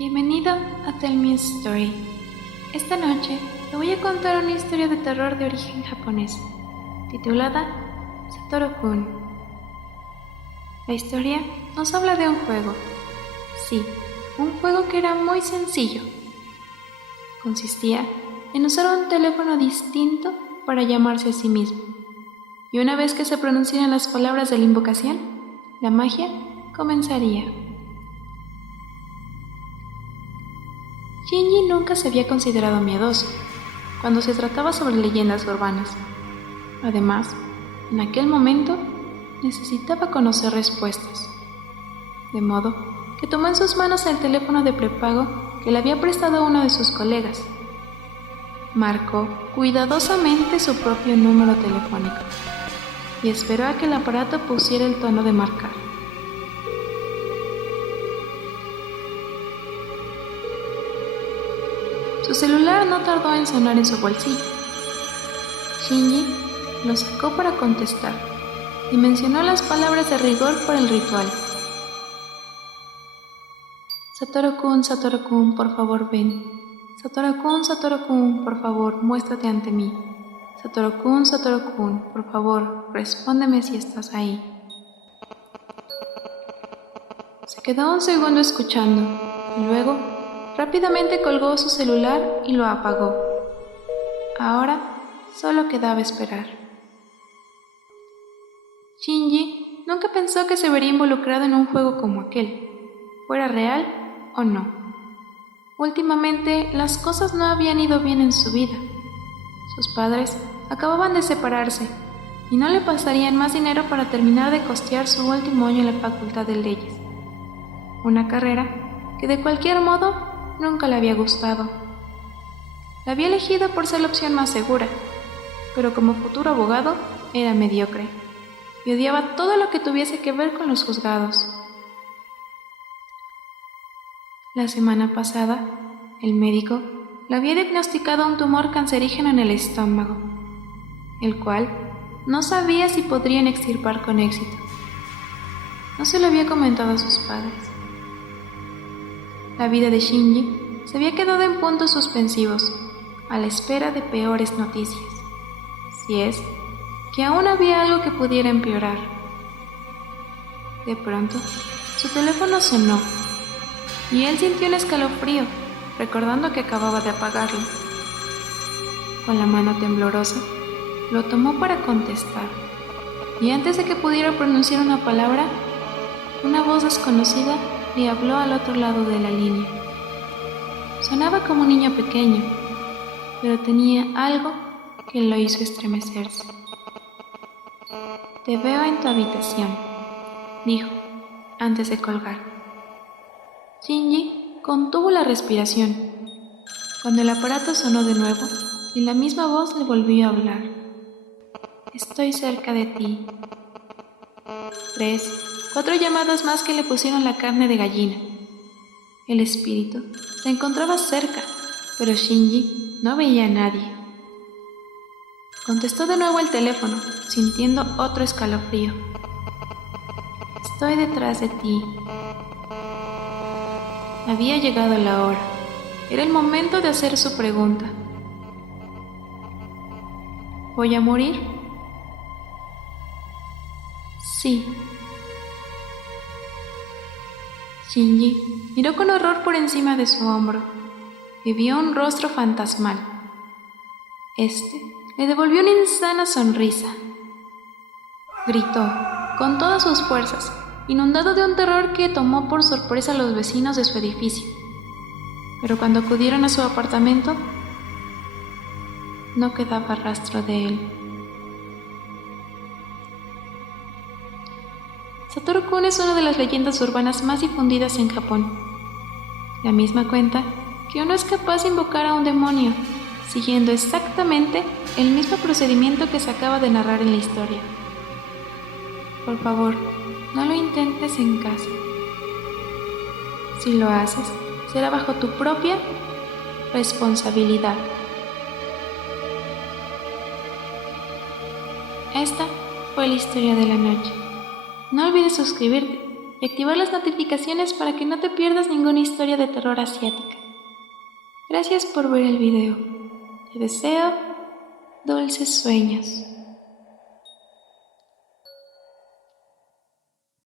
Bienvenido a Tell Me a Story. Esta noche te voy a contar una historia de terror de origen japonés, titulada Satoru-kun. La historia nos habla de un juego. Sí, un juego que era muy sencillo. Consistía en usar un teléfono distinto para llamarse a sí mismo. Y una vez que se pronunciaran las palabras de la invocación, la magia comenzaría. Shinji nunca se había considerado miedoso cuando se trataba sobre leyendas urbanas. Además, en aquel momento necesitaba conocer respuestas. De modo que tomó en sus manos el teléfono de prepago que le había prestado uno de sus colegas. Marcó cuidadosamente su propio número telefónico y esperó a que el aparato pusiera el tono de marcar. Su celular no tardó en sonar en su bolsillo. Shinji lo sacó para contestar y mencionó las palabras de rigor para el ritual. Satoru-kun, Satoru-kun, por favor ven. Satoru-kun, Satoru-kun, por favor, muéstrate ante mí. Satoru-kun, Satoru-kun, por favor, respóndeme si estás ahí. Se quedó un segundo escuchando y luego rápidamente colgó su celular y lo apagó. Ahora solo quedaba esperar. Shinji nunca pensó que se vería involucrado en un juego como aquel, fuera real o no. Últimamente las cosas no habían ido bien en su vida. Sus padres acababan de separarse y no le pasarían más dinero para terminar de costear su último año en la Facultad de Leyes, una carrera que de cualquier modo nunca le había gustado. La había elegido por ser la opción más segura, pero como futuro abogado era mediocre y odiaba todo lo que tuviese que ver con los juzgados. La semana pasada, el médico le había diagnosticado un tumor cancerígeno en el estómago, el cual no sabía si podrían extirpar con éxito. No se lo había comentado a sus padres. La vida de Shinji se había quedado en puntos suspensivos, a la espera de peores noticias, si es que aún había algo que pudiera empeorar. De pronto, su teléfono sonó, y él sintió un escalofrío, recordando que acababa de apagarlo. Con la mano temblorosa, lo tomó para contestar, y antes de que pudiera pronunciar una palabra, una voz desconocida le habló al otro lado de la línea. Sonaba como un niño pequeño, pero tenía algo que lo hizo estremecerse. «Te veo en tu habitación», dijo, antes de colgar. Shinji contuvo la respiración, cuando el aparato sonó de nuevo y la misma voz le volvió a hablar. «Estoy cerca de ti». 4 llamadas más que le pusieron la carne de gallina. El espíritu se encontraba cerca, pero Shinji no veía a nadie. Contestó de nuevo el teléfono, sintiendo otro escalofrío. «Estoy detrás de ti». Había llegado la hora. Era el momento de hacer su pregunta. «¿Voy a morir?» «Sí». Shinji miró con horror por encima de su hombro y vio un rostro fantasmal. Este le devolvió una insana sonrisa. Gritó con todas sus fuerzas, inundado de un terror que tomó por sorpresa a los vecinos de su edificio. Pero cuando acudieron a su apartamento, no quedaba rastro de él. Satoru-kun es una de las leyendas urbanas más difundidas en Japón. La misma cuenta que uno es capaz de invocar a un demonio, siguiendo exactamente el mismo procedimiento que se acaba de narrar en la historia. Por favor, no lo intentes en casa. Si lo haces, será bajo tu propia responsabilidad. Esta fue la historia de la noche. No olvides suscribirte y activar las notificaciones para que no te pierdas ninguna historia de terror asiática. Gracias por ver el video. Te deseo dulces sueños.